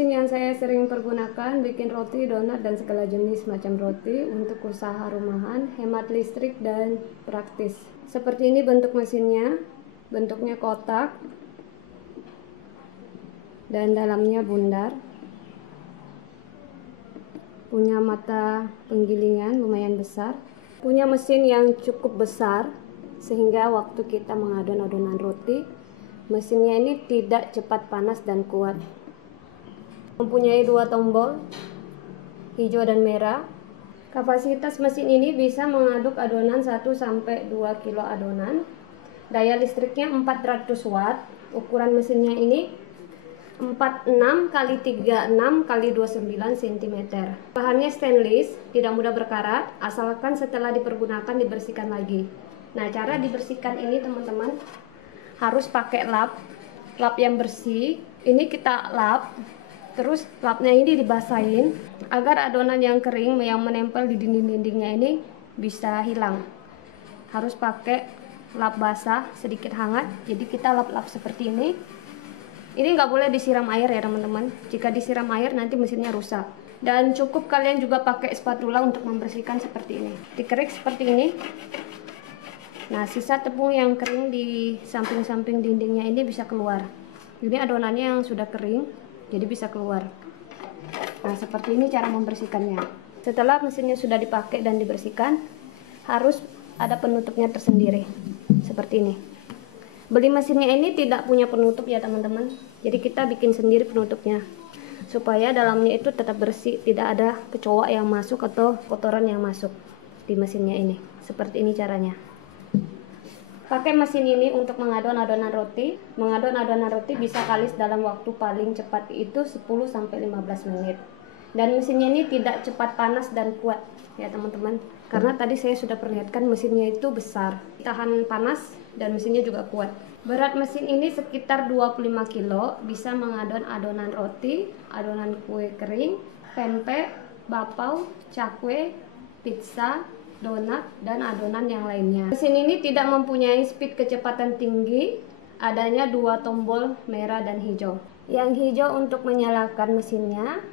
Mesin yang saya sering pergunakan bikin roti, donat, dan segala jenis macam roti untuk usaha rumahan, hemat listrik, dan praktis. Seperti ini bentuk mesinnya, bentuknya kotak, dan dalamnya bundar. Punya mata penggilingan lumayan besar. Punya mesin yang cukup besar, sehingga waktu kita mengadon adonan roti, mesinnya ini tidak cepat panas dan kuat. Mempunyai 2 tombol, hijau dan merah. Kapasitas mesin ini bisa mengaduk adonan 1-2 kilo adonan. Daya listriknya 400 watt. Ukuran mesinnya ini 46 x 36 x 29 cm. Bahannya stainless, tidak mudah berkarat, asalkan setelah dipergunakan dibersihkan lagi. Nah, cara dibersihkan ini teman-teman harus pakai lap yang bersih. Ini kita lap. Terus lapnya ini dibasahin agar adonan yang kering yang menempel di dinding-dindingnya ini bisa hilang. Harus pakai lap basah sedikit hangat. Jadi kita lap-lap seperti ini. Ini nggak boleh disiram air ya teman-teman. Jika disiram air nanti mesinnya rusak. Dan cukup kalian juga pakai spatula untuk membersihkan seperti ini. Dikerik seperti ini. Nah, sisa tepung yang kering di samping-samping dindingnya ini bisa keluar. Ini adonannya yang sudah kering, jadi bisa keluar. Nah, seperti ini cara membersihkannya. Setelah mesinnya sudah dipakai dan dibersihkan, harus ada penutupnya tersendiri. Seperti ini. Beli mesinnya ini tidak punya penutup ya teman-teman. Jadi kita bikin sendiri penutupnya. Supaya dalamnya itu tetap bersih, tidak ada kecoa yang masuk atau kotoran yang masuk di mesinnya ini. Seperti ini caranya. Pakai mesin ini untuk mengadon adonan roti. Mengadon adonan roti bisa kalis dalam waktu paling cepat itu 10-15 menit. Dan mesinnya ini tidak cepat panas dan kuat ya teman-teman. Karena tadi saya sudah perlihatkan mesinnya itu besar, tahan panas dan mesinnya juga kuat. Berat mesin ini sekitar 25 kilo, bisa mengadon adonan roti, adonan kue kering, pempek, bapau, cakwe, pizza, donat, dan adonan yang lainnya. Mesin ini tidak mempunyai speed kecepatan tinggi, adanya 2 tombol merah dan hijau. Yang hijau untuk menyalakan mesinnya,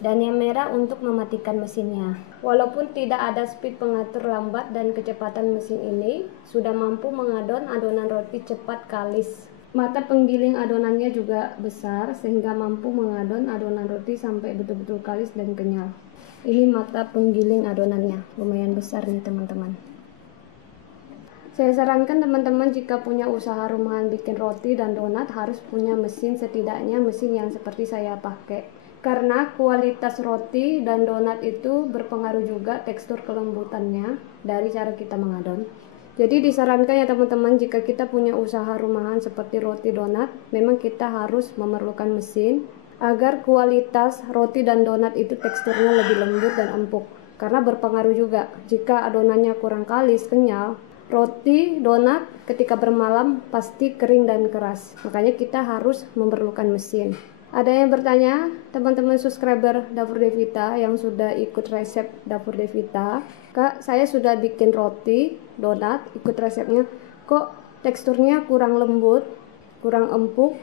dan yang merah untuk mematikan mesinnya. Walaupun tidak ada speed pengatur lambat dan kecepatan mesin ini, sudah mampu mengadon adonan roti cepat kalis. Mata penggiling adonannya juga besar, sehingga mampu mengadon adonan roti sampai betul-betul kalis dan kenyal. Ini mata penggiling adonannya, lumayan besar nih teman-teman. Saya sarankan teman-teman jika punya usaha rumahan bikin roti dan donat harus punya mesin, setidaknya mesin yang seperti saya pakai. Karena kualitas roti dan donat itu berpengaruh juga tekstur kelembutannya dari cara kita mengadon. Jadi disarankan ya teman-teman, jika kita punya usaha rumahan seperti roti donat, memang kita harus memerlukan mesin agar kualitas roti dan donat itu teksturnya lebih lembut dan empuk. Karena berpengaruh juga, jika adonannya kurang kalis, kenyal, roti, donat ketika bermalam pasti kering dan keras. Makanya kita harus memerlukan mesin. Ada yang bertanya, teman-teman subscriber Dapur Devita yang sudah ikut resep Dapur Devita, Kak, saya sudah bikin roti, donat, ikut resepnya, kok teksturnya kurang lembut, kurang empuk,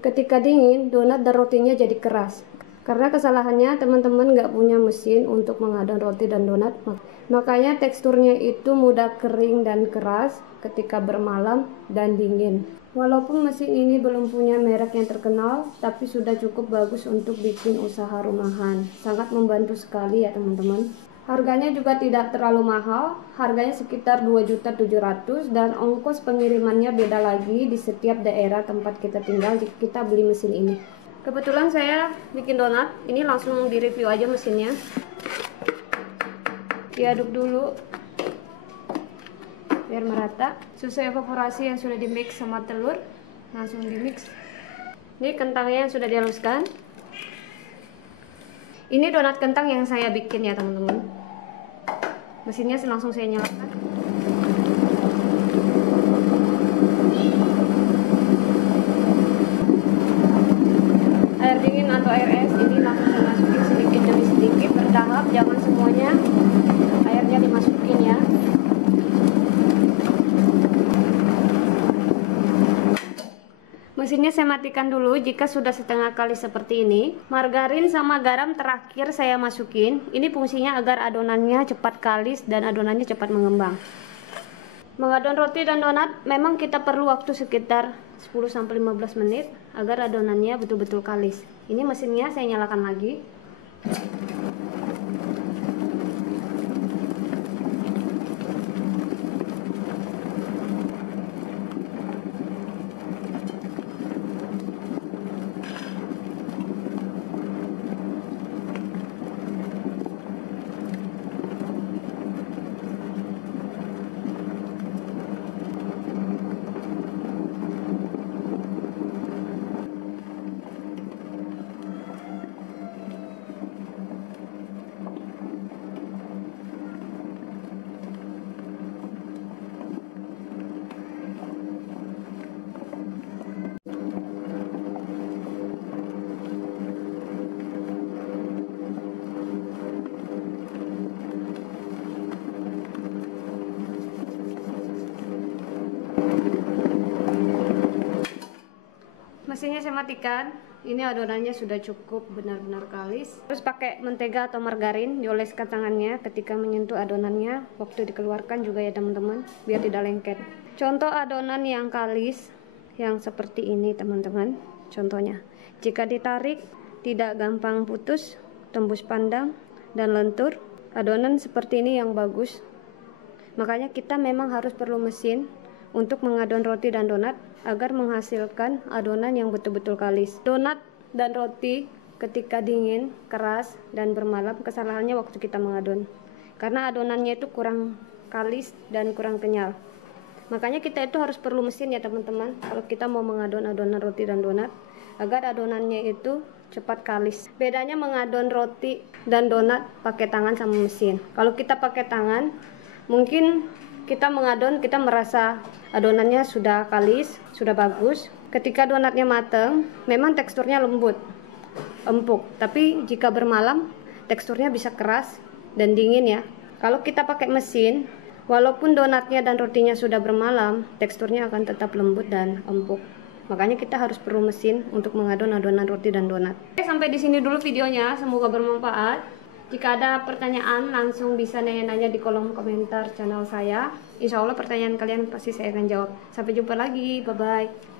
ketika dingin, donat dan rotinya jadi keras. Karena kesalahannya teman-teman nggak punya mesin untuk mengadon roti dan donat, makanya teksturnya itu mudah kering dan keras ketika bermalam dan dingin. Walaupun mesin ini belum punya merek yang terkenal, tapi sudah cukup bagus untuk bikin usaha rumahan. Sangat membantu sekali ya teman-teman. Harganya juga tidak terlalu mahal, harganya sekitar 2.700.000 dan ongkos pengirimannya beda lagi di setiap daerah tempat kita tinggal jika kita beli mesin ini. Kebetulan saya bikin donat, ini langsung direview aja mesinnya. Diaduk dulu biar merata. Susu evaporasi yang sudah dimix sama telur langsung dimix. Ini kentangnya yang sudah dihaluskan. Ini donat kentang yang saya bikin ya teman-teman. Mesinnya langsung saya nyalakan. Air dingin atau air es ini langsung saya masukin sedikit demi sedikit, bertahap, jangan semuanya airnya dimasukin ya. Mesinnya saya matikan dulu jika sudah setengah kali seperti ini. Margarin sama garam terakhir saya masukin. Ini fungsinya agar adonannya cepat kalis dan adonannya cepat mengembang. Mengadon roti dan donat memang kita perlu waktu sekitar 10-15 menit agar adonannya betul-betul kalis. Ini mesinnya saya nyalakan lagi. Mesinnya saya matikan. Ini adonannya sudah cukup benar-benar kalis. Terus pakai mentega atau margarin, dioleskan tangannya ketika menyentuh adonannya. Waktu dikeluarkan juga ya teman-teman, biar tidak lengket. Contoh adonan yang kalis yang seperti ini teman-teman. Contohnya, jika ditarik tidak gampang putus, tembus pandang dan lentur. Adonan seperti ini yang bagus. Makanya kita memang harus perlu mesin untuk mengadon roti dan donat agar menghasilkan adonan yang betul-betul kalis. Donat dan roti ketika dingin, keras, dan bermalam kesalahannya waktu kita mengadon. Karena adonannya itu kurang kalis dan kurang kenyal. Makanya kita itu harus perlu mesin ya teman-teman. Kalau kita mau mengadon adonan roti dan donat agar adonannya itu cepat kalis. Bedanya mengadon roti dan donat pakai tangan sama mesin. Kalau kita pakai tangan, mungkin kita mengadon, kita merasa adonannya sudah kalis, sudah bagus. Ketika donatnya matang, memang teksturnya lembut, empuk. Tapi jika bermalam, teksturnya bisa keras dan dingin ya. Kalau kita pakai mesin, walaupun donatnya dan rotinya sudah bermalam, teksturnya akan tetap lembut dan empuk. Makanya kita harus perlu mesin untuk mengadon adonan roti dan donat. Oke, sampai di sini dulu videonya. Semoga bermanfaat. Jika ada pertanyaan, langsung bisa nanya-nanya di kolom komentar channel saya. Insya Allah pertanyaan kalian pasti saya akan jawab. Sampai jumpa lagi, bye-bye.